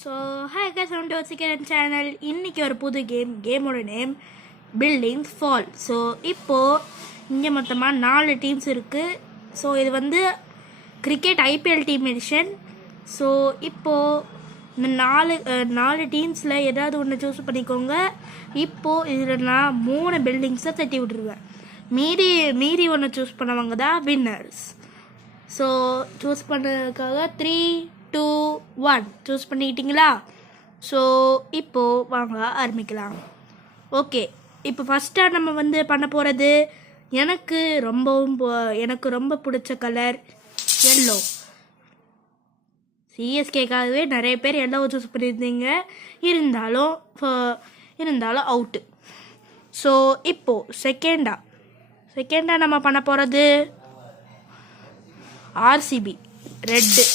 So hi guys, welcome to our second channel. இன்றைக்கி ஒரு புது கேமோட நேம் பில்டிங்ஸ் ஃபால். ஸோ இப்போது இங்கே மொத்தமாக 4 டீம்ஸ் இருக்குது. ஸோ இது வந்து cricket IPL team edition. So இப்போது இந்த நாலு டீம்ஸில் ஏதாவது ஒன்று சூஸ் பண்ணிக்கோங்க. இப்போது இதில் நான் 3 பில்டிங்ஸை தட்டி விட்டுருவேன். மீதி ஒன்று சூஸ் பண்ணவங்க தான் வின்னர்ஸ். ஸோ சூஸ் பண்ணதுக்காக 3, 2, 1 சூஸ் பண்ணிக்கிட்டிங்களா? ஸோ இப்போது வாங்க ஆரம்பிக்கலாம். ஓகே, இப்போ ஃபஸ்ட்டாக நம்ம வந்து பண்ண போகிறது எனக்கு ரொம்ப பிடிச்ச கலர் எல்லோ. சிஎஸ்கேக்காகவே நிறைய பேர் எல்லோவை சூஸ் பண்ணியிருந்தீங்க, இருந்தாலும் அவுட்டு. ஸோ இப்போது செகண்டாக நம்ம பண்ண போகிறது ஆர்சிபி ரெட்டு.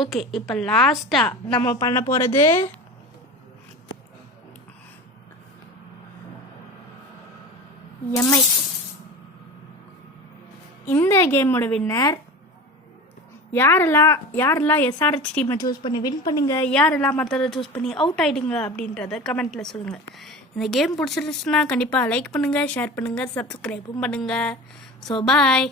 ஓகே, இப்போ லாஸ்ட்டாக நம்ம பண்ண போகிறது எம்ஐ. இந்த கேமோட வின்னர் யாரெல்லாம் எஸ்ஆர்ஹெச் டீமை சூஸ் பண்ணி வின் பண்ணுங்க, யாரெல்லாம் மற்றதை சூஸ் பண்ணி அவுட் ஆகிடுங்க அப்படின்றத கமெண்ட்டில் சொல்லுங்கள். இந்த கேம் பிடிச்சிருச்சுன்னா கண்டிப்பாக லைக் பண்ணுங்கள், ஷேர் பண்ணுங்கள், சப்ஸ்கிரைபும் பண்ணுங்கள். So bye.